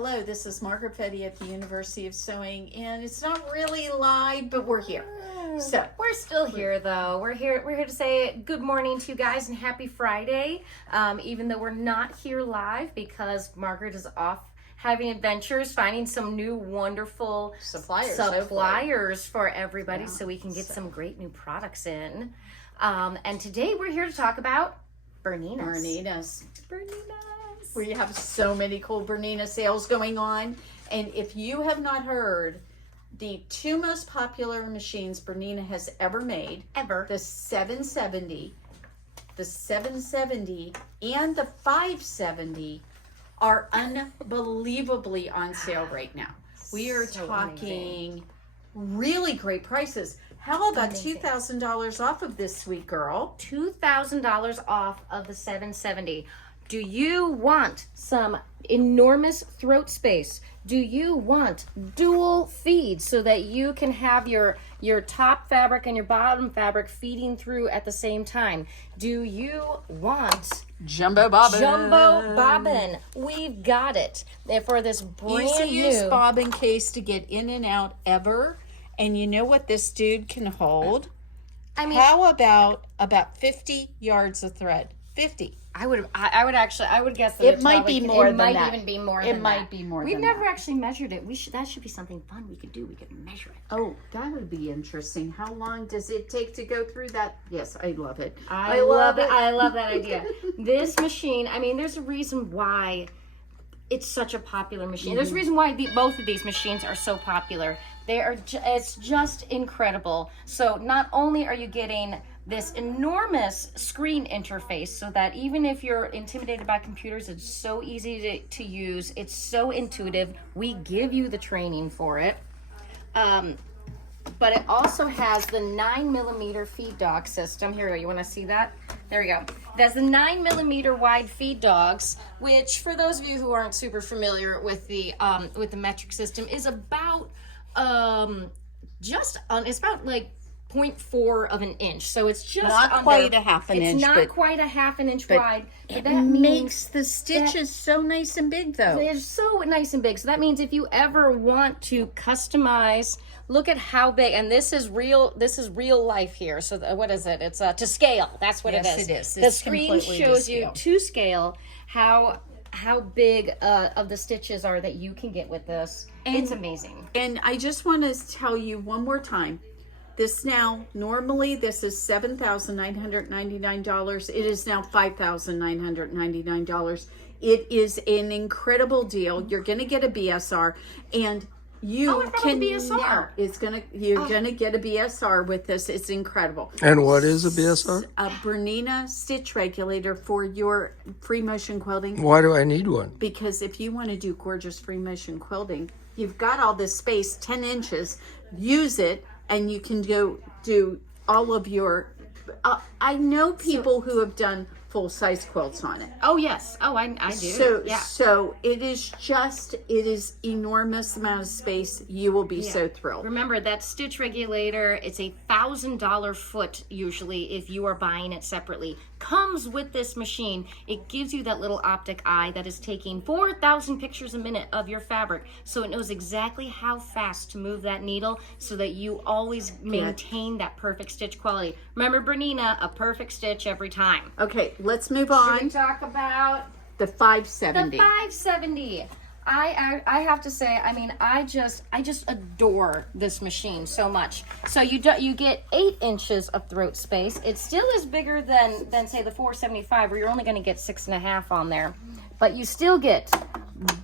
Hello, this is Margaret Fetty at the University of Sewing, and it's not really live, but we're here. So we're still here, though. We're here to say good morning to you guys and happy Friday. Even though we're not here live because Margaret is off having adventures, finding some new wonderful suppliers for everybody, so we can get some great new products in. And today we're here to talk about Berninas. We have so many cool Bernina sales going on, and if you have not heard, the two most popular machines Bernina has ever made, the 770 and the 570 are unbelievably on sale right now. We are talking really great prices. How about $2,000 off of this, sweet girl? $2,000 off of the 770. Do you want some enormous throat space? Do you want dual feed so that you can have your top fabric and your bottom fabric feeding through at the same time? Do you want jumbo bobbin? Jumbo bobbin. We've got it. And for this brand new bobbin case to get in and out ever. And you know what this dude can hold? I mean, how about 50 yards of thread? 50. I would guess that it might be more than that. It might even be more than that. It might be more than that. We've never actually measured it. That should be something fun we could do. We could measure it. Oh, that would be interesting. How long does it take to go through that? Yes, I love it. I love it. I love that idea. This machine, I mean, there's a reason why it's such a popular machine. There's a reason why both of these machines are so popular. It's just incredible. So not only are you getting this enormous screen interface so that even if you're intimidated by computers, it's so easy to use. It's so intuitive. We give you the training for it. But it also has the 9mm feed dog system. Here we go. You want to see that? There we go. It has the 9mm wide feed dogs, which for those of you who aren't super familiar with the metric system is about it's about like 0.4 of an inch, so it's just not quite a half an inch. It's not quite a half an inch wide. But that makes the stitches so nice and big, though. They're so nice and big. So that means if you ever want to customize, look at how big. And this is real. This is real life here. So what is it? It's to scale. That's what it is. It is. The screen shows you to scale how big of the stitches are that you can get with this. And it's amazing. And I just want to tell you one more time. This now, normally this is $7,999. It is now $5,999. It is an incredible deal. You're going to get a BSR, and you're gonna get a BSR with this. It's incredible. And what is a BSR? A Bernina stitch regulator for your free motion quilting. Why do I need one? Because if you want to do gorgeous free motion quilting, you've got all this space, 10 inches. Use it. And you can go do all of your, I know people who have done full-size quilts on it. Oh, yes. Oh, I do. So it is enormous amount of space. You will be so thrilled. Remember, that stitch regulator, it's $1,000 foot usually if you are buying it separately. Comes with this machine. It gives you that little optic eye that is taking 4,000 pictures a minute of your fabric, so it knows exactly how fast to move that needle so that you always maintain that perfect stitch quality. Remember, Bernina, a perfect stitch every time. Okay, let's move on. Should we talk about the 570? The 570. I have to say, I mean, I just adore this machine so much. So you get 8 inches of throat space. It still is bigger than say the 475, where you're only going to get 6.5 on there, but you still get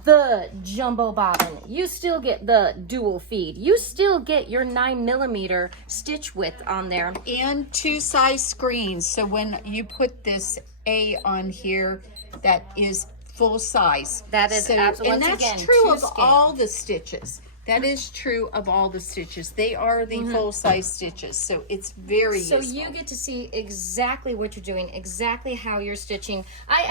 the jumbo bobbin. You still get the dual feed. You still get your 9mm stitch width on there, and 2 size screens. So when you put this A on here, that is full size. That is absolutely, and that's true of all the stitches. That is true of all the stitches. They are the full size stitches, so it's very useful. So you get to see exactly what you're doing, exactly how you're stitching. I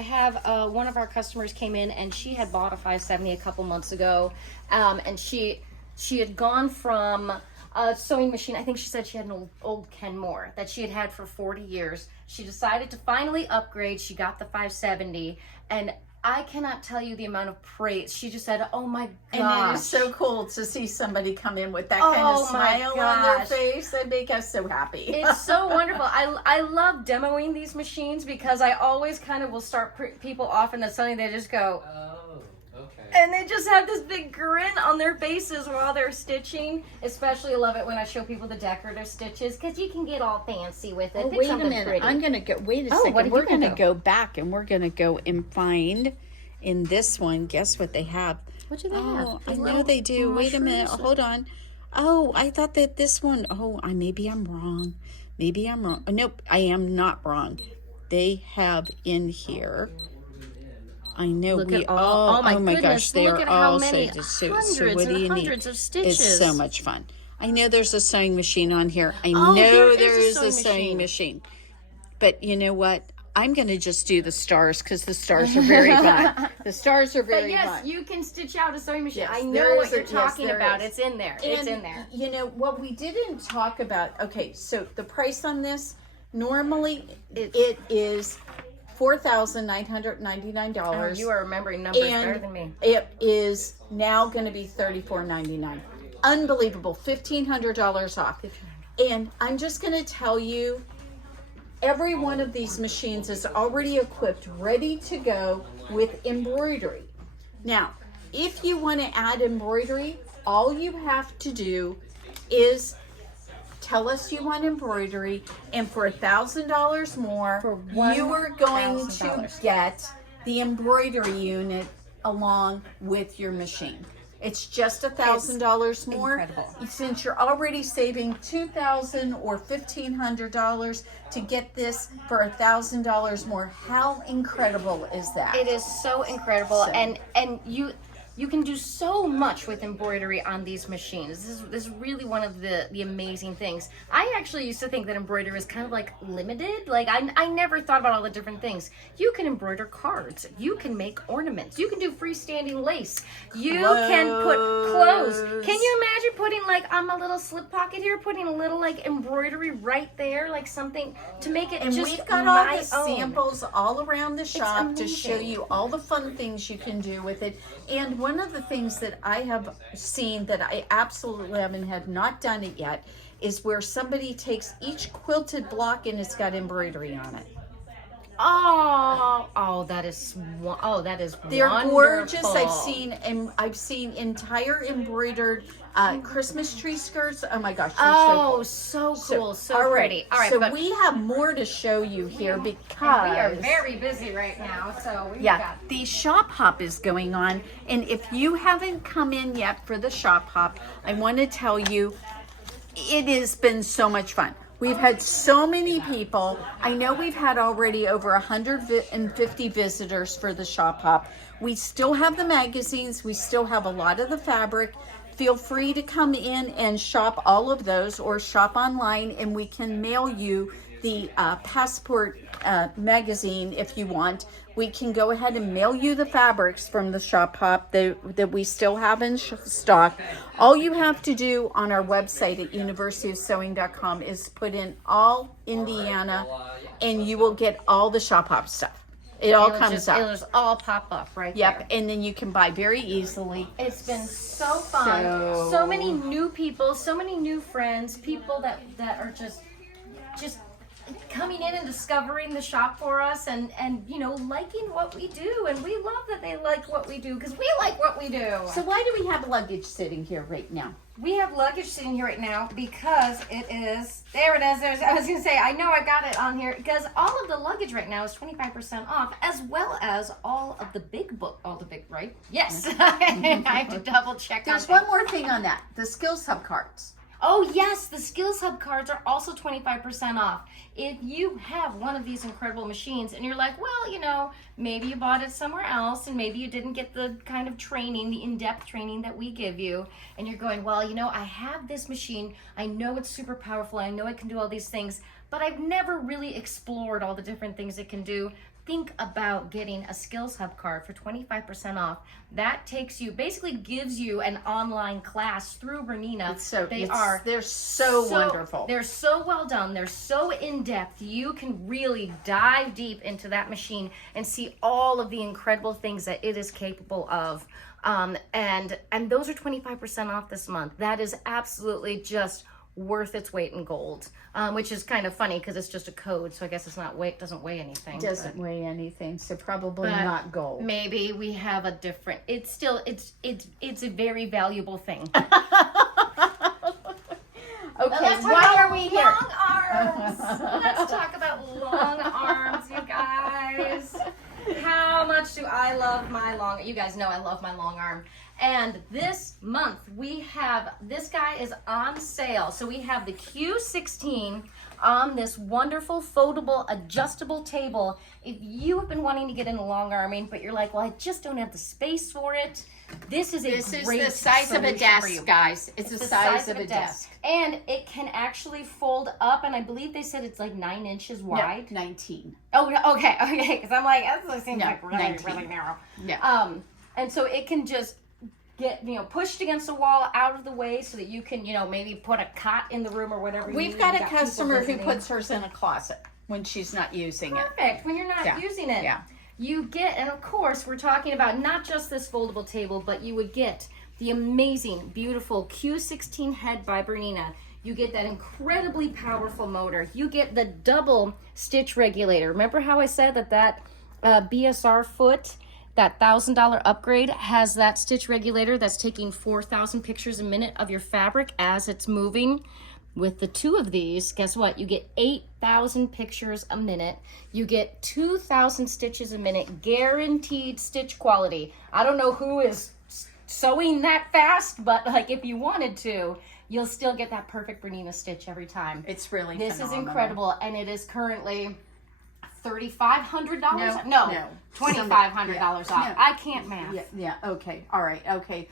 have one of our customers came in and she had bought a 570 a couple months ago, and she had gone from a sewing machine. I think she said she had an old Kenmore that she had for 40 years. She decided to finally upgrade. She got the 570, and I cannot tell you the amount of praise. She just said, "Oh my gosh." And it is so cool to see somebody come in with that kind of Oh my smile on their gosh. face. That make us so happy. It's so wonderful. I love demoing these machines because I always kind of will start people off and then suddenly they just go, Oh, okay. and they just have this big grin on their faces while they're stitching. Especially love it when I show people the decorative stitches because you can get all fancy with it. Oh, Pick wait a something minute. pretty. I'm gonna go. Wait a Oh, what second. did We're you gonna do? go back and we're gonna go and find in this one. Guess what they have? What do they Oh, have? I know they do. Wait a minute. Hold on. Oh, I thought that this one. Oh, maybe I'm wrong. Maybe I'm wrong. Nope, I am not wrong. They have in here. I know Look we at all- all. oh my gosh, goodness, they look are at how all many so. So hundreds what do and you hundreds need? of stitches. It's so much fun. I know there's a sewing machine on here. I Oh, know there there is is a sewing machine. But you know what? I'm going to just do the stars because the stars are very fun. The stars are very But yes, fun. you can stitch out a sewing machine. Yes, I there know what is you're yes, talking there about. is. It's in there. It's And, in there. You know, what we didn't talk about, okay, so the price on this, normally it is $4,999. Oh, you are remembering numbers better than me. It is now going to be $34.99. Unbelievable. $1,500 off. And I'm just going to tell you, every one of these machines is already equipped, ready to go with embroidery. Now, if you want to add embroidery, all you have to do is tell us you want embroidery, and for $1,000 more, you are going to $1,000. get the embroidery unit along with your machine. It's just $1,000 more. incredible. Since you're already saving $2,000 or $1,500 to get this for $1,000 more, how incredible is that? It is so incredible, So- and you can do so much with embroidery on these machines. This is really one of the amazing things. I actually used to think that embroidery was kind of like limited. Like I never thought about all the different things. You can embroider cards. You can make ornaments. You can do freestanding lace. You can put clothes. Can you imagine putting like on my little slip pocket here, putting a little like embroidery right there, like something to make it And just we've got my all the own. samples all around the shop to show amazing. you all the fun things you can do with it. And one of the things that I have seen that I absolutely have not done it yet is where somebody takes each quilted block and it's got embroidery on it. That is They're wonderful. gorgeous. I've seen entire embroidered Christmas tree skirts. Oh my gosh, they're so cool. so all right, pretty. All right, so but we have more to show you here and because we are very busy right now. So we've yeah, got the shop hop is going on, and if you haven't come in yet for the shop hop, I want to tell you, it has been so much fun. We've had so many people. I know we've had already over 150 visitors for the shop hop. We still have the magazines. We still have a lot of the fabric. Feel free to come in and shop all of those or shop online, and we can mail you the Passport magazine if you want. We can go ahead and mail you the fabrics from the shop hop that we still have in stock. All you have to do on our website at universityofsewing.com is put in all Indiana, and you will get all the shop hop stuff. It all comes It'll up. just all pop up right Yep, there. and then you can buy very easily. It's been so fun. So many new people, so many new friends, people that are just coming in and discovering the shop for us and you know, liking what we do. And we love that they like what we do because we like what we do. So why do we have luggage sitting here right now? We have luggage sitting here right now because it is, there it is. I was going to say, I know I got it on here because all of the luggage right now is 25% off, as well as all of the right? Yes. I have to double check There's on that. one more thing on that. The Skills Hub cards. Oh yes, the Skills Hub cards are also 25% off. If you have one of these incredible machines and you're like, well, you know, maybe you bought it somewhere else and maybe you didn't get the kind of training, the in-depth training that we give you, and you're going, well, you know, I have this machine, I know it's super powerful, I know it can do all these things, but I've never really explored all the different things it can do. think about getting a Skills Hub card for 25% off. That takes you, basically gives you an online class through Bernina. They're so wonderful. They're so well done. They're so in depth. You can really dive deep into that machine and see all of the incredible things that it is capable of. And those are 25% off this month. That is absolutely just worth its weight in gold, which is kind of funny because it's just a code, so I guess doesn't weigh anything. It doesn't weigh anything, so probably not gold. Maybe we have a different. It's still it's a very valuable thing. Okay, why are we here? Long arms. Let's talk about long arms, you guys. How much do I love my long? You guys know I love my long arm. And this month we have, this guy is on sale. So we have the Q16 on this wonderful foldable adjustable table. If you have been wanting to get into long arming, but you're like, well, I just don't have the space for it. This is the size of a desk, guys. It's the size of a desk. And it can actually fold up, and I believe they said it's like 9 inches wide. No, 19. Oh, okay, because I'm like, that seems like really, 19. really narrow. Yeah. And so it can just get, pushed against the wall out of the way so that you can, maybe put a cot in the room or whatever. We've got a customer who puts hers in a closet when she's not using it. Perfect, when you're not using it. Yeah. You get, and of course, we're talking about not just this foldable table, but you would get the amazing, beautiful Q16 head by Bernina. You get that incredibly powerful motor. You get the double stitch regulator. Remember how I said that BSR foot, that $1,000 upgrade, has that stitch regulator that's taking 4,000 pictures a minute of your fabric as it's moving? With the two of these, guess what? You get 8,000 pictures a minute. You get 2,000 stitches a minute, guaranteed stitch quality. I don't know who is sewing that fast, but like if you wanted to, you'll still get that perfect Bernina stitch every time. It's really This phenomenal. is incredible, and it is currently $3,500? No. $2,500 off. No. I can't math. Yeah. Okay. All right. Okay.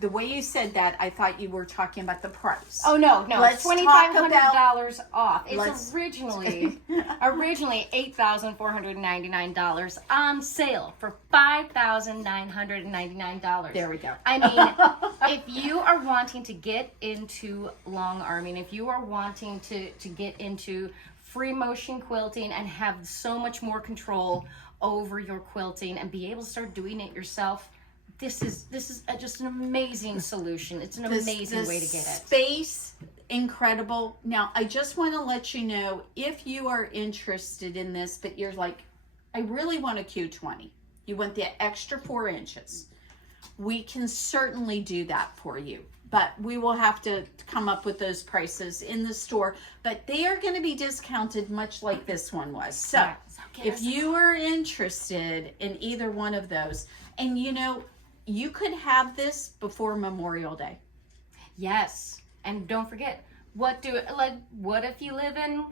The way you said that, I thought you were talking about the price. Oh no, Let's it's $2,500 off. It's originally $8,499 on sale for $5,999. There we go. I mean, if you are wanting to get into long arming, if you are wanting to get into free motion quilting and have so much more control over your quilting and be able to start doing it yourself, this is just an amazing solution. It's an amazing way to get it. Space, incredible. Now, I just want to let you know, if you are interested in this, but you're like, I really want a Q20. You want the extra 4 inches. We can certainly do that for you. But we will have to come up with those prices in the store. But they are going to be discounted much like this one was. So if you are interested in either one of those, and you could have this before Memorial Day. Yes. And don't forget, what if you live in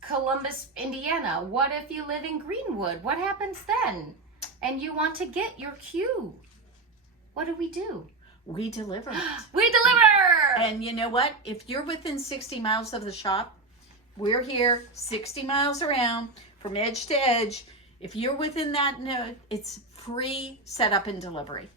Columbus, Indiana? What if you live in Greenwood? What happens then? And you want to get your Q? What do? We deliver it. We deliver! And you know what? If you're within 60 miles of the shop, we're here 60 miles around from edge to edge. If you're within that node, it's free setup and delivery.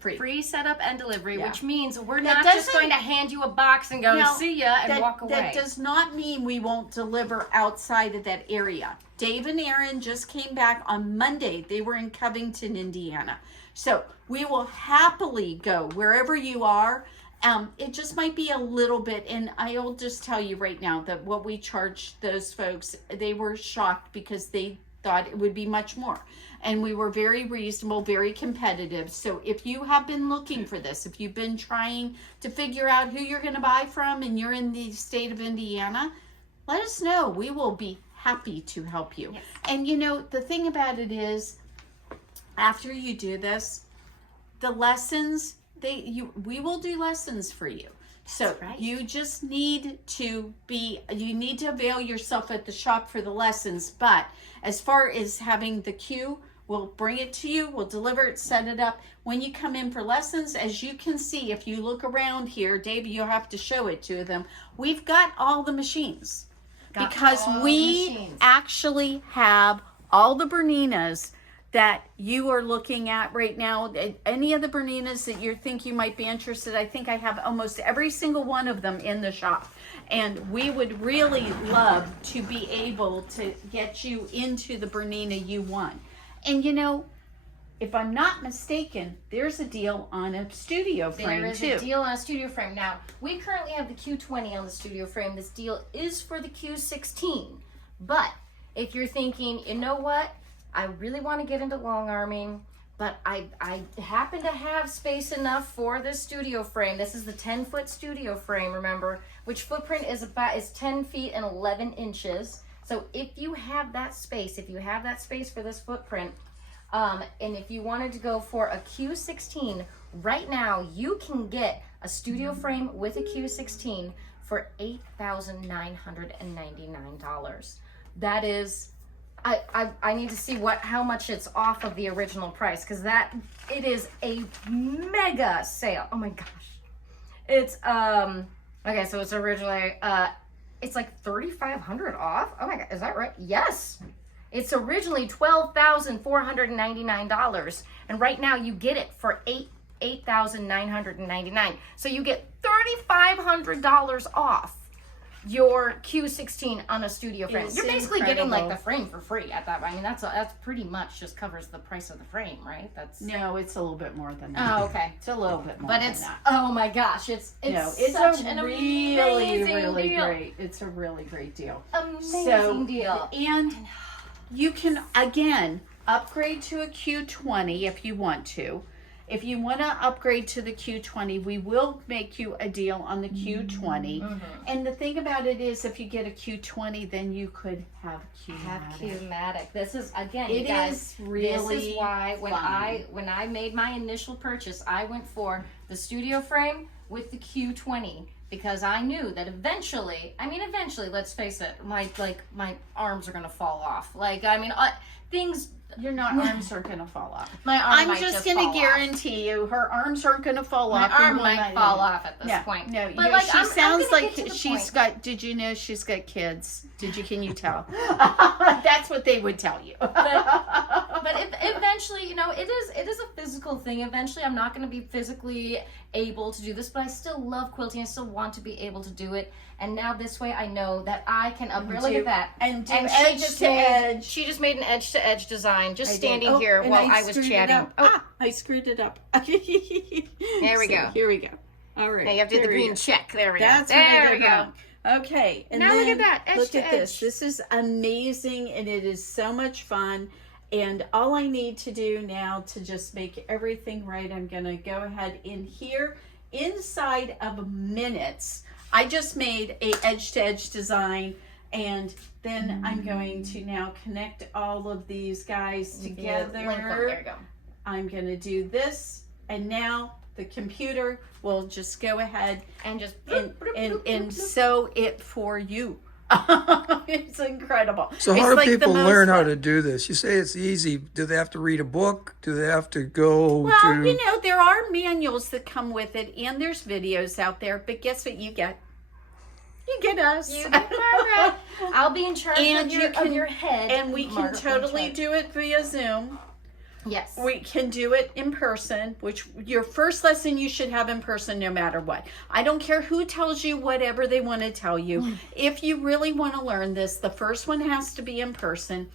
Free setup and delivery, which means we're That not just going to hand you a box and go, see ya, and walk away. That does not mean we won't deliver outside of that area. Dave and Aaron just came back on Monday. They were in Covington, Indiana. So we will happily go wherever you are. It just might be a little bit, and I'll just tell you right now that what we charged those folks, they were shocked because they thought it would be much more. And we were very reasonable, very competitive. So if you have been looking for this, if you've been trying to figure out who you're going to buy from and you're in the state of Indiana, let us know. We will be happy to help you. Yes. And the thing about it is, after you do this, the lessons, we will do lessons for you. So you just need to avail yourself at the shop for the lessons. But as far as having the Q, we'll bring it to you, we'll deliver it, set it up. When you come in for lessons, as you can see, if you look around here, Dave, you'll have to show it to them. We've got all the machines. Because we actually have all the Berninas that you are looking at right now, any of the Berninas that you think you might be interested, I think I have almost every single one of them in the shop. And we would really love to be able to get you into the Bernina you want. And you know, if I'm not mistaken, there's a deal on a studio frame There is too. a deal on a studio frame. Now, we currently have the Q20 on the studio frame. This deal is for the Q16. But if you're thinking, you know what? I really want to get into long arming, but I happen to have space enough for this studio frame. This is the 10-foot studio frame, remember, which footprint is 10 feet and 11 inches. So if you have that space, for this footprint, and if you wanted to go for a Q16, right now you can get a studio frame with a Q16 for $8,999. That is, I need to see how much it's off of the original price, because it is a mega sale. Oh my gosh. It's okay, so it's originally it's like $3,500 off. Oh my god, is that right? Yes. It's originally $12,499, and right now you get it for $8,999. So you get $3,500 off your Q16 on a studio frame. It's You're basically incredible. getting like the frame for free at that. I mean, that's pretty much just covers the price of the frame, right? No, it's a little bit more than that. Oh, okay. It's a little bit more But than it's that. oh my gosh, it's It's such a an really, amazing really deal. great. It's a really great deal. Amazing deal. And you can again upgrade to a Q20 if you want to. If you want to upgrade to the Q20, we will make you a deal on the Q20. And the thing about it is, if you get a Q20, then you could have Q-matic. This is again, It you guys. is really This is why when fun. I made my initial purchase, I went for the studio frame with the Q20, because I knew that eventually, let's face it, my arms are gonna fall off. Things. Your arms aren't going to fall off. My arm I'm just going to guarantee you, her arms aren't going to fall My off. arm might fall off at this point. No, but she sounds I'm like get to the she's point. got. Did you know she's got kids? Can you tell? That's what they would tell you. But eventually, you know, it is a physical thing. Eventually, I'm not going to be physically able to do this, but I still love quilting. I still want to be able to do it. And now this way, I know that I can upgrade. Look at that. And do edge to edge. She just made an edge to edge design, just standing Oh, here and while I was screwed it chatting. up. I screwed it up. There we go. Here we go. All right. Now you have to do the there we green go. check. There we go. That's there what I we did go. wrong. Okay. And Now look then at that, edge look to at this. edge. This is amazing, and it is so much fun. And all I need to do now to just make everything right, I'm going to go ahead in here. Inside of minutes, I just made a edge-to-edge design, and then I'm going to now connect all of these guys together. There you go. I'm going to do this, and now the computer will just go ahead And just and sew it for you. It's incredible. So It's how do like the people most learn how fun. to do this? You say it's easy. Do they have to read a book? Do they have to go Well, to... you know, there are manuals that come with it, and there's videos out there, but guess what you get? You get us. You get Margaret. I'll be in charge And of you can- your head. And we can Margaret will totally charge. do it via Zoom. Yes. We can do it in person, which your first lesson you should have in person no matter what. I don't care who tells you whatever they want to tell you. If you really want to learn this, the first one has to be in person.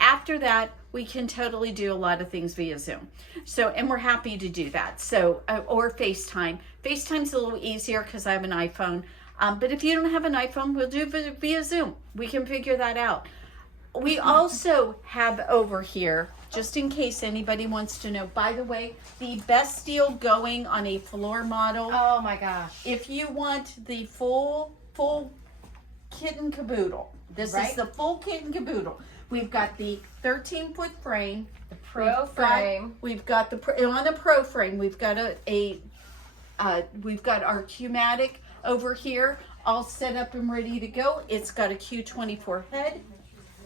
After that, we can totally do a lot of things via Zoom. So, and we're happy to do that. So, or FaceTime. FaceTime's a little easier because I have an iPhone. But if you don't have an iPhone, we'll do it via Zoom. We can figure that out. We also have over here, just in case anybody wants to know, by the way, the best deal going on a floor model. Oh my gosh. If you want the full kit and caboodle, this Right. is the full kit and caboodle. We've got the 13-foot frame. The pro frame. We've got on a pro frame. We've got we've got our Q-matic over here, all set up and ready to go. It's got a Q24 head,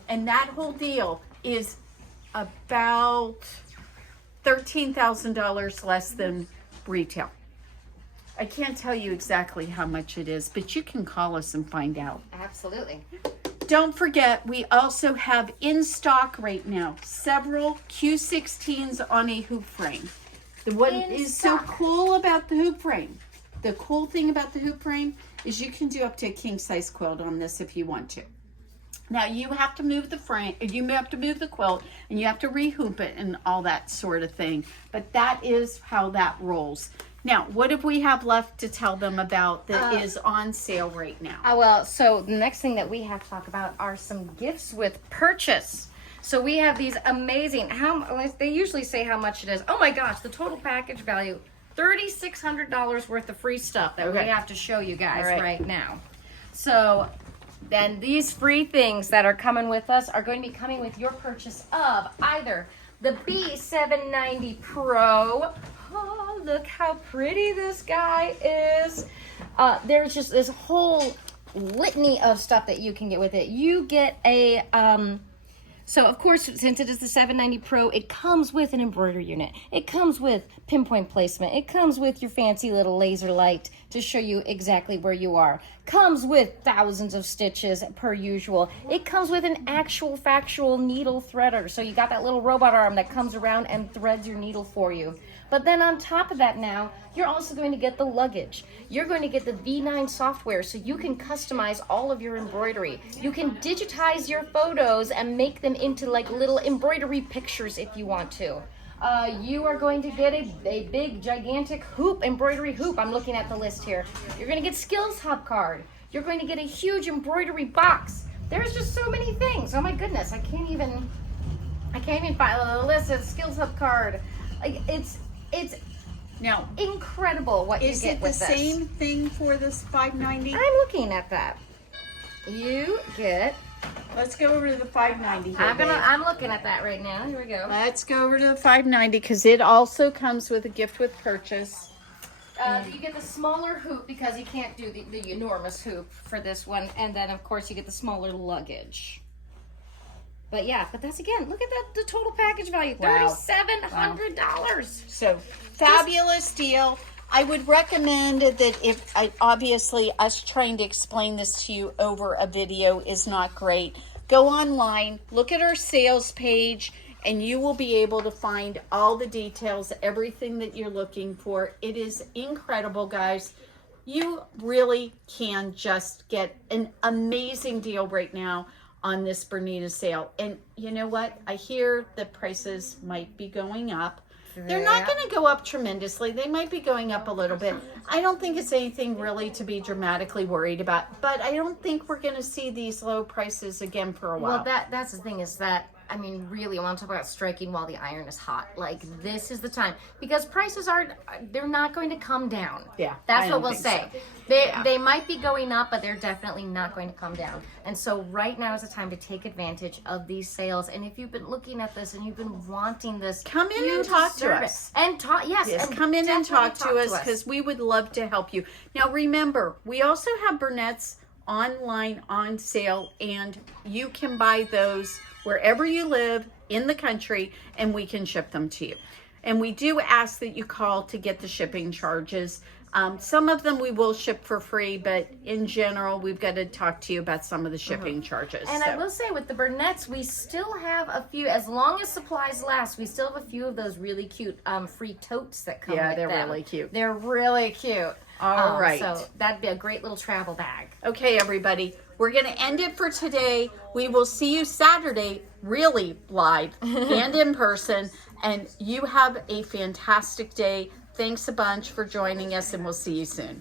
and that whole deal is about $13,000 less than retail. I can't tell you exactly how much it is, but you can call us and find out. Absolutely. don't forget, we also have in stock right now several Q16s on a hoop frame. What is so cool about the hoop frame? The cool thing about the hoop frame is you can do up to a king size quilt on this if you want to. Now you have to move the frame, you have to move the quilt, and you have to rehoop it and all that sort of thing. But that is how that rolls. Now, what do we have left to tell them about that is on sale right now? Well, so the next thing that we have to talk about are some gifts with purchase. So we have these amazing, they usually say how much it is. Oh my gosh, the total package value, $3,600 worth of free stuff that we have to show you guys right now. So then these free things that are coming with us are going to be coming with your purchase of either the B790 Pro. Oh, look how pretty this guy is. There's just this whole litany of stuff that you can get with it. You get a, so of course, since it is the 790 Pro, it comes with an embroidery unit. It comes with pinpoint placement. It comes with your fancy little laser light to show you exactly where you are. Comes with thousands of stitches per usual. It comes with an actual factual needle threader. So you got that little robot arm that comes around and threads your needle for you. But then on top of that now, you're also going to get the luggage. You're going to get the V9 software so you can customize all of your embroidery. You can digitize your photos and make them into like little embroidery pictures if you want to. You are going to get a big, gigantic hoop, embroidery hoop. I'm looking at the list here. You're going to get Skills Hub card. You're going to get a huge embroidery box. There's just so many things. Oh my goodness, I can't even find the list of Skills Hub card. Like, it's now incredible what you get with this. Is it the same thing for this $590? I'm looking at that. You get. Let's go over to the $590 here, I'm looking at that right now. Here we go. Let's go over to the $590 because it also comes with a gift with purchase. You get the smaller hoop because you can't do the enormous hoop for this one, and then of course you get the smaller luggage. But yeah, but that's again, look at that, the total package value, $3,700. So fabulous deal. I would recommend that obviously us trying to explain this to you over a video is not great. Go online, look at our sales page, and you will be able to find all the details, everything that you're looking for. It is incredible, guys. You really can just get an amazing deal right now on this Bernina sale. And you know what? I hear the prices might be going up. They're not going to go up tremendously. They might be going up a little bit. I don't think it's anything really to be dramatically worried about. But I don't think we're going to see these low prices again for a while. Well, that's the thing is that, I mean, really, I want to talk about striking while the iron is hot. Like, this is the time. Because prices they're not going to come down. Yeah. That's what we'll say. So. They might be going up, but they're definitely not going to come down. And so right now is the time to take advantage of these sales. And if you've been looking at this and you've been wanting this, come in and talk to us. And talk, yes. Yes, and come in and talk to us because we would love to help you. Now, remember, we also have Burnett's online on sale, and you can buy those wherever you live in the country, and we can ship them to you. And we do ask that you call to get the shipping charges. Some of them we will ship for free, but in general, we've got to talk to you about some of the shipping charges. And I will say with the Bernets, we still have a few, as long as supplies last, we still have a few of those really cute free totes that come with them. Yeah, they're really cute. They're really cute. All right. So that'd be a great little travel bag. Okay, everybody. We're going to end it for today. We will see you Saturday, really live and in person. And you have a fantastic day. Thanks a bunch for joining us, and we'll see you soon.